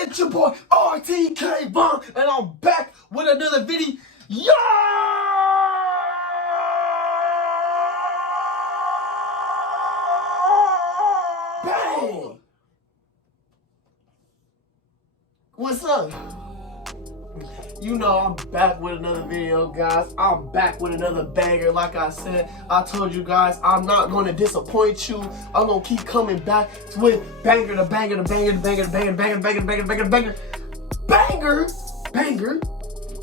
It's your boy RTK Von, and I'm back with another video. Yeah! Bang! What's up? You know I'm back with another video, guys. I'm back with another banger. Like I said, I told you guys, I'm not going to disappoint you. I'm going to keep coming back with banger to banger to banger to banger to banger to banger to banger to banger to banger to banger. Banger.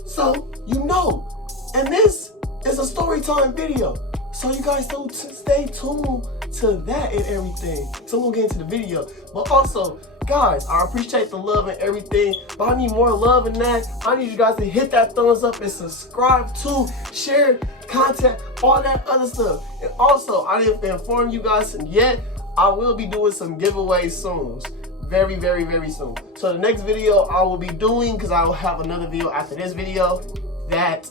So, you know. And this is a story time video. So you guys don't stay tuned to that and everything. So we'll get into the video. But also, guys, I appreciate the love and everything, but I need more love than that. I need you guys to hit that thumbs up and subscribe to, share content, all that other stuff. And also, I didn't inform you guys yet, I will be doing some giveaways soon. Very, very, very soon. So the next video I will be doing, because I will have another video after this video, that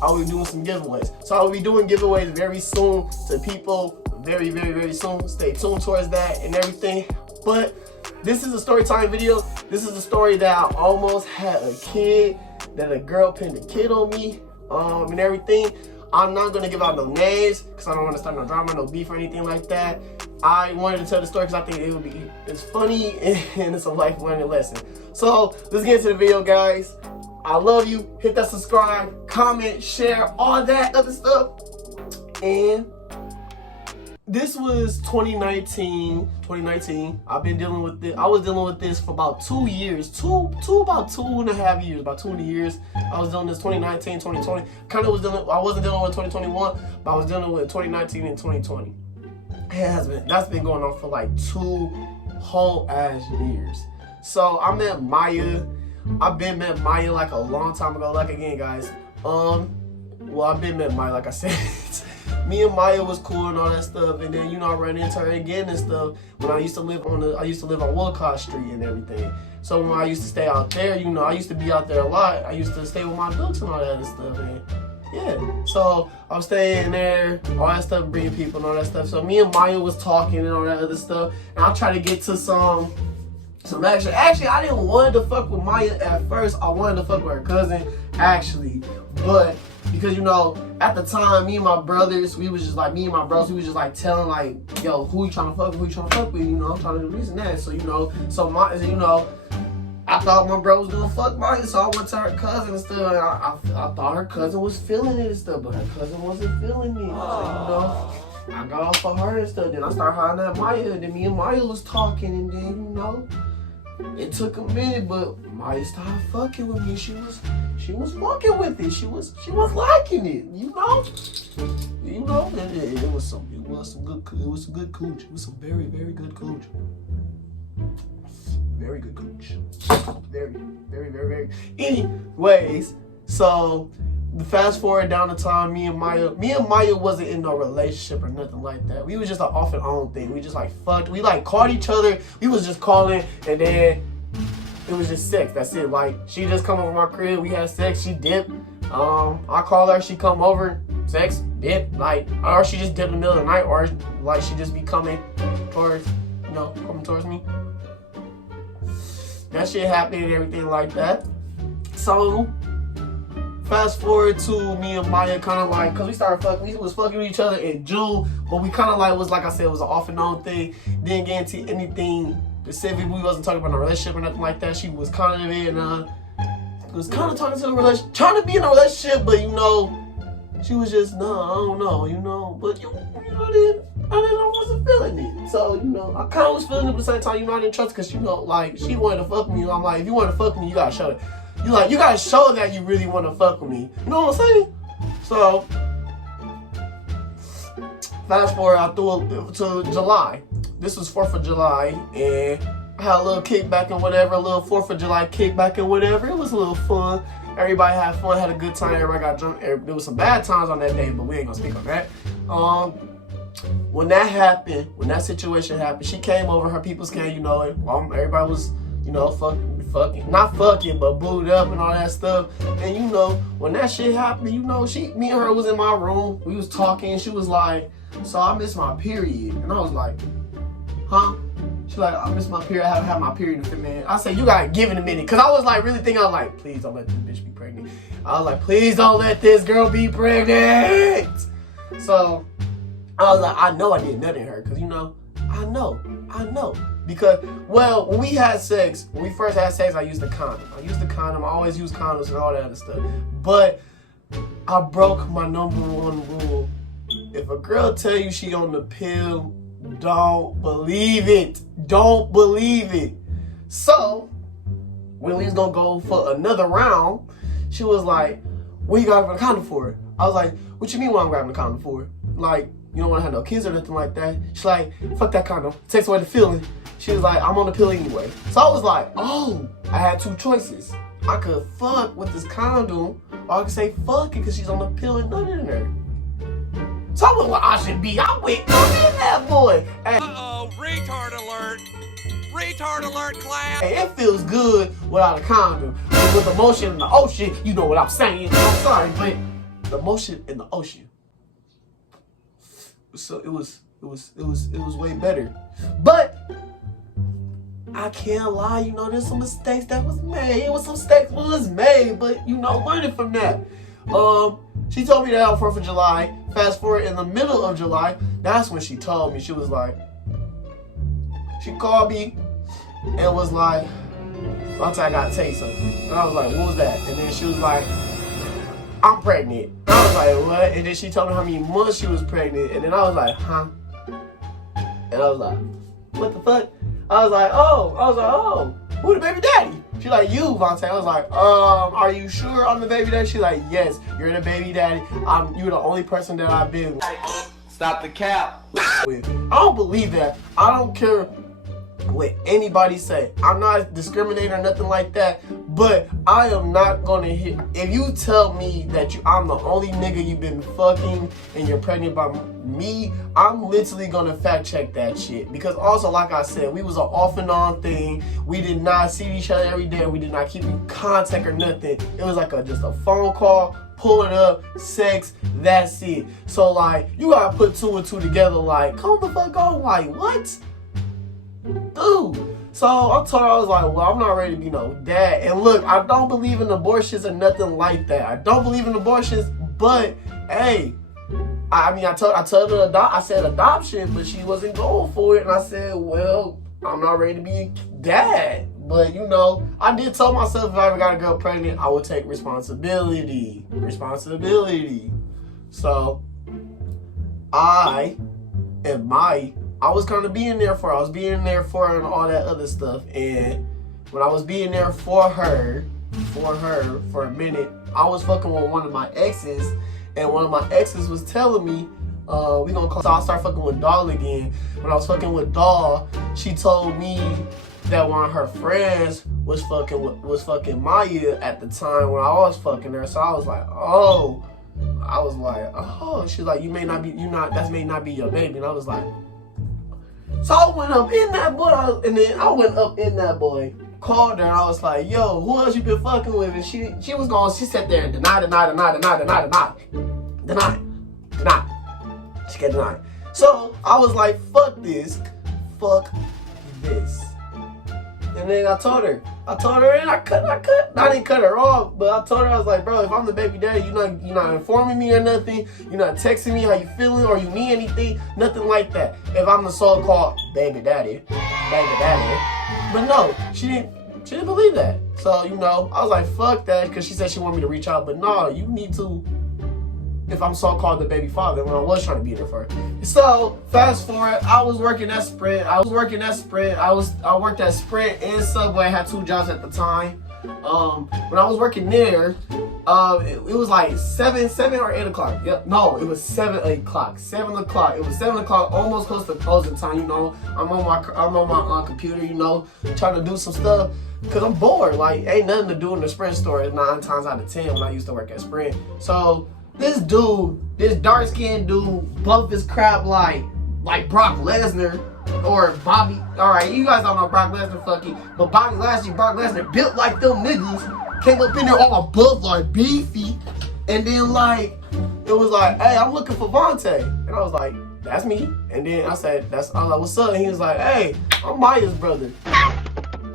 I will be doing some giveaways. So I will be doing giveaways very soon to people, very, very, very soon. Stay tuned towards that and everything. But this is a story time video. This is a story that I almost had a kid, that a girl pinned a kid on me, and everything. I'm not gonna give out no names because I don't want to start no drama, no beef or anything like that. I wanted to tell the story because I think it's funny and it's a life learning lesson. So let's get into the video, guys. I love you. Hit that subscribe, comment, share, all that other stuff. And this was 2019. I've been dealing with this. I was dealing with this for about 2 years. About 2.5 years. About 2 years. I was dealing with this 2019, 2020. I wasn't dealing with 2021, but I was dealing with 2019 and 2020. That's been going on for like 2 whole ass years. So I met Maya. I've been met Maya like a long time ago. Like again, guys. Well, I've been met Maya, like I said. Me and Maya was cool and all that stuff, and then I ran into her again and stuff when I used to live on Wolcott Street and everything. So when I used to stay out there, I used to be out there a lot. I used to stay with my ducks and all that other stuff, and yeah. So I was staying there, all that stuff, bringing people and all that stuff. So me and Maya was talking and all that other stuff, and I tried to get to some action. Actually, I didn't want to fuck with Maya at first. I wanted to fuck with her cousin, actually, but because at the time, me and my brothers, we was just like telling like, yo, who you trying to fuck with, I'm trying to do this and that. So I thought my bro was gonna fuck Maya, so I went to her cousin and stuff. And I thought her cousin was feeling it and stuff, but her cousin wasn't feeling me. So I got off of her and stuff. Then I started hollering at Maya, and then me and Maya was talking, and then it took a minute, but Maya started fucking with me. She was fucking with it. She was liking it. And it was some good cooch. It was some very, very good cooch. Very good cooch. Very, very, very, very. Anyways, so the fast forward down the time, me and Maya wasn't in no relationship or nothing like that. We was just an off and on thing. We just like fucked. We like caught each other. We was just calling, and then it was just sex. That's it. Like, she just come over my crib. We had sex. She dipped. I call her. She come over. Sex. Dip. Like, or she just dipped in the middle of the night, or like she just be coming towards, coming towards me. That shit happened and everything like that. So fast forward to me and Maya, kind of like, cause we was fucking with each other in June, but we kind of like was, like I said, it was an off and on thing. Didn't get into anything specific. We wasn't talking about a relationship or nothing like that. She was kind of was kind of talking to the relationship, trying to be in a relationship, but she was just I don't know, but I wasn't feeling it. So I kind of was feeling it, but at the same time, I didn't trust, cause like she wanted to fuck me. I'm like, if you want to fuck me, you gotta show it. You gotta show that you really want to fuck with me. You know what I'm saying? So fast forward, I threw it to July. This was 4th of July, and I had a little kickback and whatever, a little 4th of July kickback and whatever. It was a little fun. Everybody had fun, had a good time. Everybody got drunk. There was some bad times on that day, but we ain't gonna speak on that. When that happened, when that situation happened, she came over. Her peoples came. Everybody was, fucking, not fucking, but booed up and all that stuff. And when that shit happened, me and her was in my room. We was talking. She was like, "So I missed my period," and I was like, "Huh?" She She's like, I miss my period. I haven't had my period in a minute. I said, you gotta give it a minute. Cause I was like really thinking, I was like, please don't let this bitch be pregnant. I was like, please don't let this girl be pregnant. So I was like, I know I did nothing to her. Cause you know, I know. Because, well, when we had sex, when we first had sex, I used a condom. I always use condoms and all that other stuff. But I broke my number one rule. If a girl tell you she on the pill, don't believe it. Don't believe it. So, when we was gonna go for another round, she was like, what you grabbing a condom for? I was like, what you mean what I'm grabbing a condom for? Like, you don't want to have no kids or nothing like that. She's like, fuck that condom. Takes away the feeling. She was like, I'm on the pill anyway. So I was like, oh, I had two choices. I could fuck with this condom, or I could say fuck it because she's on the pill and nothing in her. So I went where I should be. I went up in that boy. Hey, uh-oh, retard alert. Retard alert, class. Hey, it feels good without a condom. But with the motion in the ocean, you know what I'm saying. I'm sorry, but the motion in the ocean. So it was way better. But I can't lie, you know, there's some mistakes that was made. But you know, learning from that. She told me that on 4th of July. Fast forward in the middle of July, that's when she told me. She was like, she called me and was like, Vontae, I gotta tell you something. And I was like, what was that? And then she was like, I'm pregnant. And I was like, what? And then she told me how many months she was pregnant. And then I was like, huh? And I was like, what the fuck? I was like, oh, who the baby daddy? She like, you, Vontae. I was like, are you sure I'm the baby daddy? She like, yes, you're the baby daddy. You're the only person that I've been with. Stop the cap. I don't believe that. I don't care what anybody say. I'm not discriminating or nothing like that, but I am not gonna hit. If you tell me that I'm the only nigga you've been fucking and you're pregnant by me, I'm literally gonna fact check that shit. Because also, like I said, we was an off and on thing. We did not see each other every day. We did not keep in contact or nothing. It was like just a phone call, pull it up, sex, that's it. So like, you gotta put two and two together. Like, come the fuck on. Like, what? Dude. So I told her, I was like, well, I'm not ready to be no dad. And look, I don't believe in abortions or nothing like that. I don't believe in abortions, but hey, I told her I said adoption, but she wasn't going for it. And I said, well, I'm not ready to be a dad. But you know, I did tell myself if I ever got a girl pregnant, I would take responsibility. So I was kind of being there for her. I was being there for her and all that other stuff. And when I was being there for her for a minute, I was fucking with one of my exes. And one of my exes was telling me, so I started fucking with Doll again. When I was fucking with Doll, she told me that one of her friends was fucking Maya at the time when I was fucking her. So I was like, oh. She's like, that may not be your baby. And I was like, so I went up in that boy, called her, and I was like, yo, who else you been fucking with? And she sat there and deny. She got denied. So I was like, fuck this. And then I told her, and I didn't cut her off, but I told her, I was like, bro, if I'm the baby daddy, you're not informing me or nothing, you're not texting me how you feeling or you need anything, nothing like that. If I'm the so-called baby daddy. But no, she didn't believe that. So, you know, I was like, fuck that, because she said she wanted me to reach out, but no, you need to, if I'm so-called the baby father, when I was trying to be there for her. So, fast forward, I was working at Sprint. I worked at Sprint and Subway. I had two jobs at the time. When I was working there, it was like 7 or 8 o'clock. Yep, no, it was 7 o'clock. 7 o'clock. It was 7 o'clock, almost close to closing time. You know, I'm on my computer. You know, trying to do some stuff. Cause I'm bored. Like, ain't nothing to do in the Sprint store 9 times out of 10 when I used to work at Sprint. So this dark skinned dude, buff as crap like Brock Lesnar or Bobby. Alright, you guys don't know Brock Lesnar fucking, but Bobby Lashley, Brock Lesnar built like them niggas, came up in there all buff like beefy, and then like, it was like, hey, I'm looking for Vontae. And I was like, that's me. And then I said, I was like, what's up? And he was like, hey, I'm Maya's brother.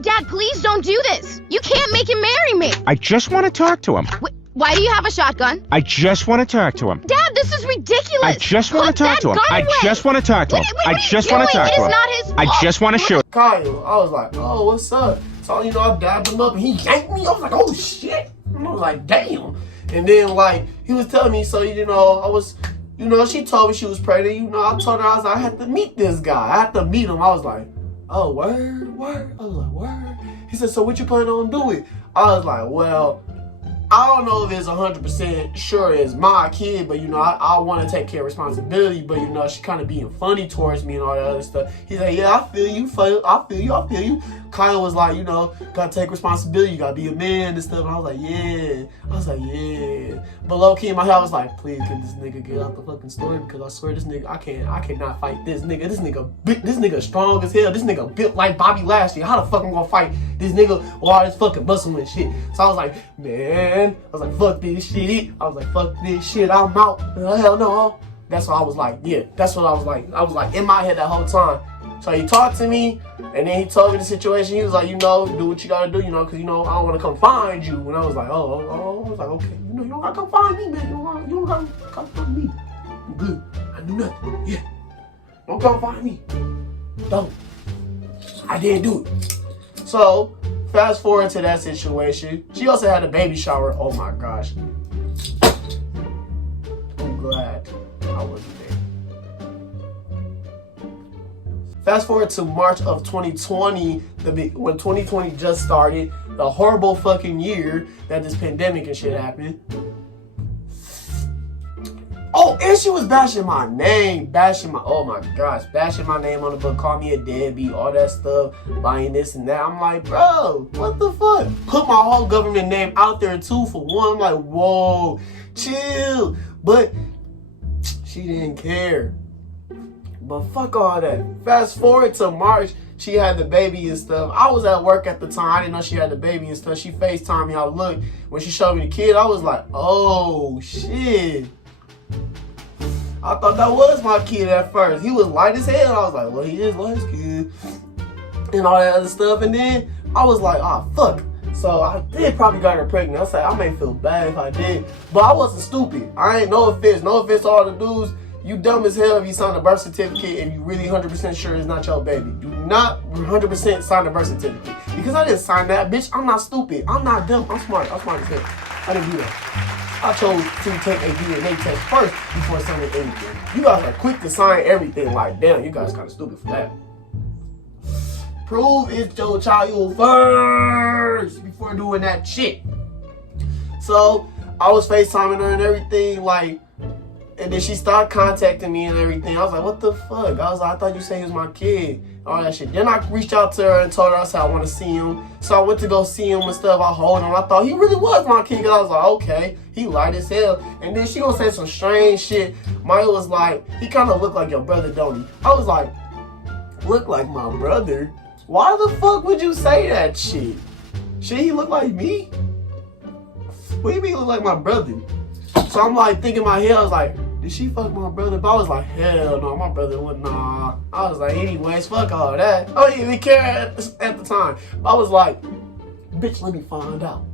Dad, please don't do this. You can't make him marry me. I just want to talk to him. Why do you have a shotgun? I just want to talk to him. Dad, this is ridiculous. I just want to talk to him. I just want to talk to him. I just want to talk to him. It is not his fault. I just want to shoot. Kyle, I was like, oh, what's up? So, you know, I dabbed him up and he yanked me. I was like, oh, shit. And I was like, damn. And then, like, he was telling me, so, you know, she told me she was pregnant. You know, I told her, I was like, I had to meet this guy. I had to meet him. I was like, oh, word? I was like, word? He said, so what you planning on doing? I was like, well, I don't know if it's 100% sure it's my kid, but, you know, I want to take care of responsibility, but, you know, she kind of being funny towards me and all that other stuff. He's like, yeah, I feel you. I feel you. Kyle was like, you know, got to take responsibility. You got to be a man and stuff. And I was like, yeah. But low-key in my head, I was like, please, can this nigga get out the fucking story? Because I swear this nigga, I cannot fight this nigga. This nigga strong as hell. This nigga built like Bobby Lashley. How the fuck I'm gonna fight this nigga with all this fucking muscle and shit? So I was like, man, fuck this shit. I'm out. Hell no. That's what I was like, yeah. That's what I was like. I was like in my head that whole time. So he talked to me, and then he told me the situation. He was like, you know, do what you gotta do, you know, because, you know, I don't want to come find you. And I was like, oh. I was like, okay, you know, you don't gotta come find me, man. You don't gotta come find me. I'm good. I do nothing. Yeah. Don't come find me. Don't. I didn't do it. So, fast forward to that situation. She also had a baby shower. Oh my gosh. I'm glad I wasn't there. Fast forward to March of 2020, when 2020 just started, the horrible fucking year that this pandemic and shit happened. Oh, and she was bashing my name, bashing my name on the book, call me a deadbeat, all that stuff, buying this and that. I'm like, bro, what the fuck? Put my whole government name out there too for one. I'm like, whoa, chill. But she didn't care. But fuck all that. Fast forward to March, she had the baby and stuff. I was at work at the time. I didn't know she had the baby and stuff. She FaceTimed me. I looked. When she showed me the kid, I was like, oh, shit. I thought that was my kid at first. He was light as hell. I was like, well, he is light as kid. And all that other stuff. And then I was like, oh, fuck. So I did probably got her pregnant. I said, I may feel bad if I did. But I wasn't stupid. I ain't no offense. No offense to all the dudes. You dumb as hell if you sign a birth certificate and you really 100% sure it's not your baby. Do not 100% sign a birth certificate. Because I didn't sign that, bitch. I'm not stupid. I'm not dumb. I'm smart. I'm smart as hell. I didn't do that. I chose to take a DNA test first before signing anything. You guys are quick to sign everything. Like, damn, you guys kind of stupid for that. Prove it's your child first before doing that shit. So, I was FaceTiming her and everything, like, and then she started contacting me and everything. I was like, what the fuck? I was like, I thought you said he was my kid. All that shit. Then I reached out to her and told her, I said, I want to see him. So I went to go see him and stuff. I hold him. I thought he really was my kid. I was like, okay. He light as hell. And then she gonna say some strange shit. Maya was like, he kind of looked like your brother, don't he? I was like, look like my brother? Why the fuck would you say that shit? Should he look like me? What do you mean look like my brother? So I'm like thinking in my head, I was like, did she fuck my brother? But I was like, hell no, my brother would nah. I was like, anyways, fuck all that. I didn't even care at the time. I was like, bitch, let me find out.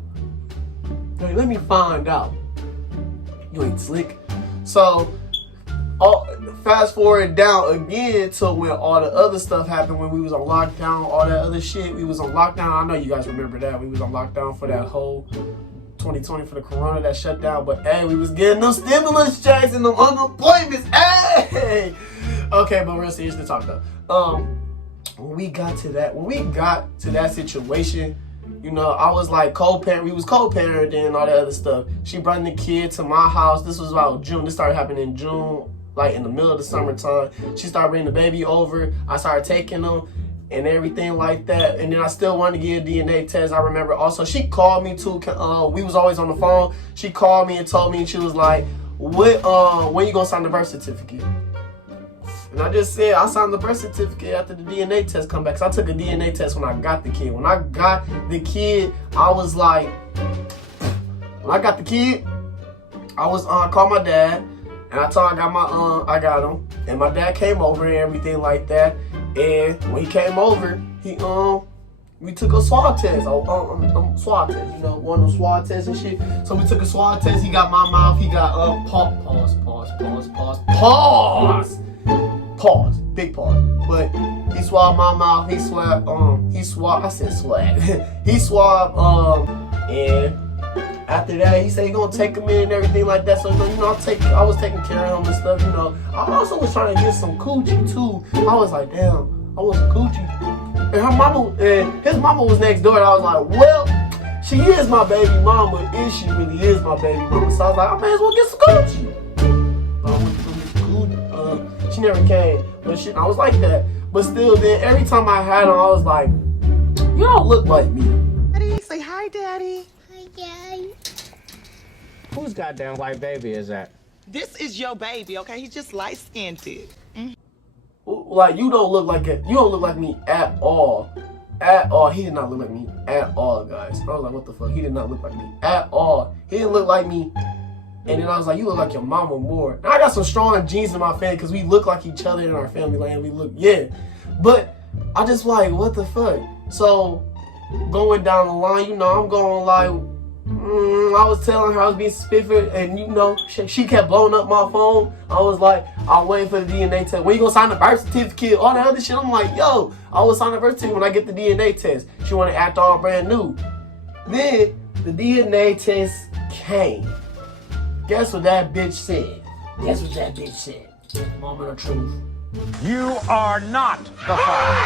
Hey, let me find out. You ain't slick. So, fast forward down again to when all the other stuff happened, when we was on lockdown, all that other shit. We was on lockdown. I know you guys remember that. We was on lockdown for that whole 2020 for the corona that shut down, but hey, we was getting them stimulus checks and them unemployments. Hey, okay, but real serious to talk though. When we got to that situation, you know, I was like co-parent. We was co-parenting and all that other stuff. She brought the kid to my house. This was about June. This started happening in June, like in the middle of the summertime. She started bringing the baby over. I started taking them and everything like that, and then I still wanted to get a DNA test. I remember also she called me too. We was always on the phone. She called me and told me, and she was like, "What? When you gonna sign the birth certificate?" And I just said I signed the birth certificate after the DNA test come back. So I took a DNA test when I got the kid. When I got the kid, I was like, when I got the kid, I was called my dad, and I told him I got him. And my dad came over and everything like that. And when he came over, we took a swab test. Swab test, you know, one of them swab tests and shit. So we took a swab test. He got my mouth. He got pause, big pause. But he swabbed my mouth. He swabbed. I said swab. He swabbed. And after that, he said he gonna take him in and everything like that. So you know, I was taking care of him and stuff. You know, I also was trying to get some coochie too. I was like, damn, I want some coochie. And his mama was next door. And I was like, well, she is my baby mama, and she really is my baby mama. So I was like, I may as well get some coochie. But I went to go get some coochie. She never came, but I was like that. But still, then every time I had her, I was like, you don't look like me. Daddy, say hi, Daddy. Whose goddamn white baby is that? This is your baby, okay? He's just light-skinned. Like, you don't look like it. You don't look like me at all. At all. He did not look like me at all, guys. I was like, what the fuck? He did not look like me at all. He didn't look like me. And then I was like, you look like your mama more. And I got some strong genes in my family because we look like each other in our family. Like, we look, yeah. But I just like, what the fuck? So, going down the line, you know, I'm going like, I was telling her I was being spiffy, and you know, she kept blowing up my phone. I was like, I'm waiting for the DNA test. When you gonna sign the birth certificate? All that other shit. I'm like, yo, I will sign the birth certificate when I get the DNA test. She wanna act all brand new. Then the DNA test came. Guess what that bitch said? Guess what that bitch said? Moment of truth. You are not the father.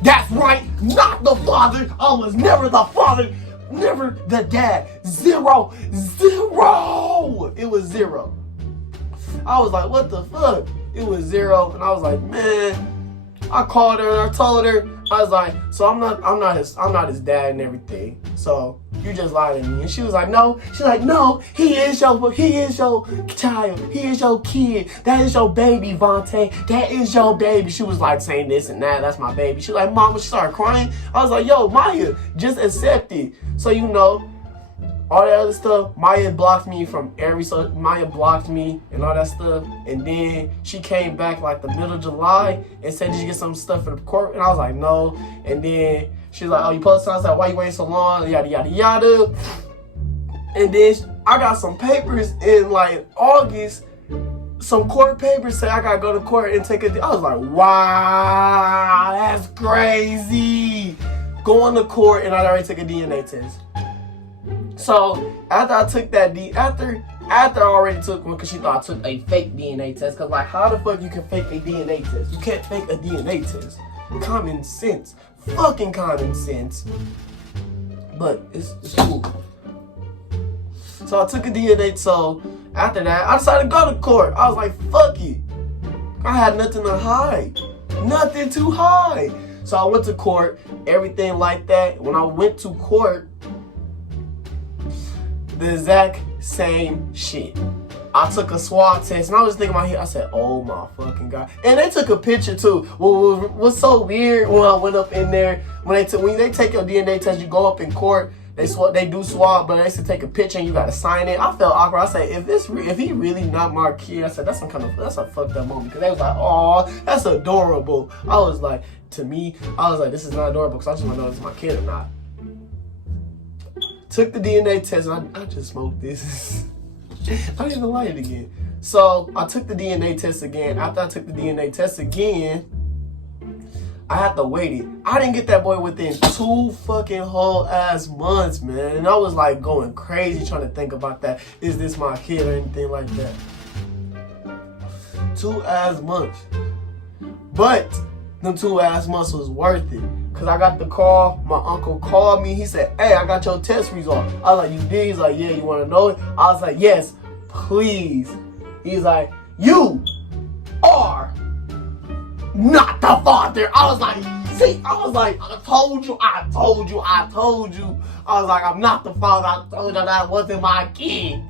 That's right, not the father. I was never the father, never the dad. 0, 0. It was 0. I was like, what the fuck? It was 0, and I was like, man. I called her and I told her, I was like, so I'm not his dad and everything. So you just lied to me. And she was like, no. She's like, no, he is your child. He is your kid. That is your baby, Vontae. That is your baby. She was like saying this and that. That's my baby. She was like, Mama, she started crying. I was like, yo, Maya, just accept it. So you know, all that other stuff, Maya blocked me Maya blocked me and all that stuff. And then she came back like the middle of July and said, did you get some stuff for the court? And I was like, no. And then she's like, oh, you posted? I was like, why you waiting so long? Yada, yada, yada. And then I got some papers in like August. Some court papers say I gotta go to court and take a. I was like, wow, that's crazy. Going to court and I already took a DNA test. So after I took that after I already took one, because she thought I took a fake DNA test. Because like, how the fuck you can fake a DNA test? You can't fake a DNA test. Common sense. Fucking common sense. But it's cool. So I took a DNA. So after that, I decided to go to court. I was like, fuck it. I had nothing to hide. Nothing to hide. So I went to court. Everything like that. When I went to court, the exact same shit. I took a swab test and I was thinking in my head, I said, oh my fucking God. And they took a picture too. What was so weird when I went up in there, when they take your DNA test, you go up in court, they do swab, but they used to take a picture and you gotta sign it. I felt awkward. I said, if he really not my kid, I said, that's a fucked up moment. Because they was like, oh, that's adorable. I was like, to me, I was like, this is not adorable because I just want to know if it's my kid or not. Took the DNA test and I just smoked this. I didn't light it again. So I took the DNA test again. After I took the DNA test again, I had to wait it. I didn't get that boy within 2 fucking whole ass months, man. And I was like going crazy trying to think about that. Is this my kid or anything like that? 2 ass months. But them 2 ass months was worth it. Cause I got the call, my uncle called me, he said, hey, I got your test result. I was like, you did? He's like, yeah, you wanna know it? I was like, yes, please. He's like, you are not the father. I was like, see, I told you. I was like, I'm not the father. I told you that wasn't my kid.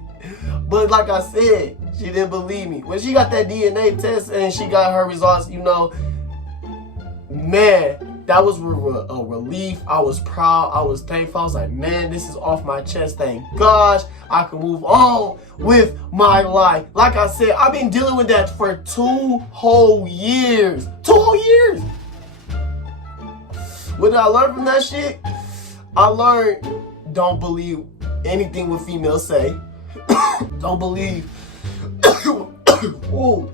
But like I said, she didn't believe me. When she got that DNA test and she got her results, you know, man, that was a relief. I was proud. I was thankful. I was like, man, this is off my chest. Thank gosh, I can move on with my life. Like I said, I've been dealing with that for 2 whole years. 2 whole years. What did I learn from that shit? I learned, don't believe anything what females say. Don't believe. Ooh,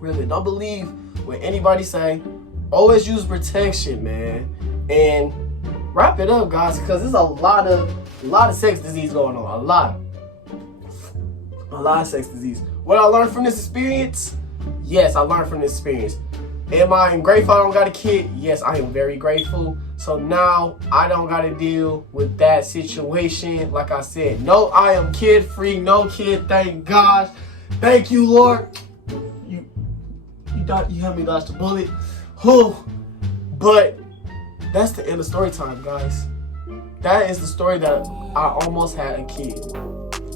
really, don't believe what anybody say. Always use protection, man. And wrap it up, guys, because there's a lot of sex disease going on. A lot of sex disease. What I learned from this experience? Yes, I learned from this experience. Am I grateful I don't got a kid? Yes, I am very grateful. So now I don't got to deal with that situation. Like I said, no, I am kid free. No kid, thank gosh. Thank you, Lord. You helped me dodge the bullet. Whew. But that's the end of story time, guys. That is the story that I almost had a kid.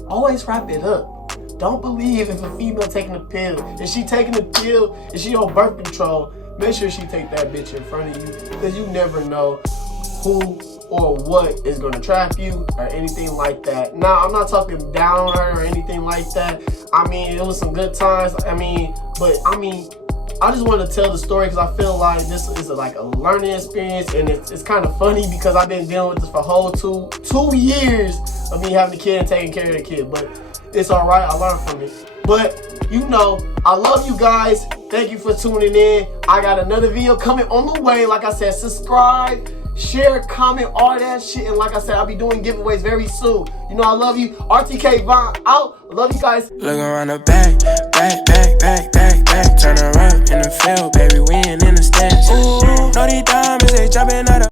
Always wrap it up. Don't believe if a female taking a pill. If she taking a pill, if she on birth control, make sure she take that bitch in front of you, because you never know who or what is gonna trap you or anything like that. Now, I'm not talking down on her or anything like that. I mean, it was some good times. I just wanted to tell the story because I feel like this is like a learning experience, and it's kind of funny because I've been dealing with this for a whole two years of me having a kid and taking care of the kid. But it's all right. I learned from it. But you know, I love you guys. Thank you for tuning in. I got another video coming on the way. Like I said, subscribe, share, comment, all that shit. And like I said, I'll be doing giveaways very soon. You know, I love you. RTK Von out. Love you guys. Look around the back. Turn around in the field, baby. We ain't in the stands. Ooh, know these diamonds, they jumping out of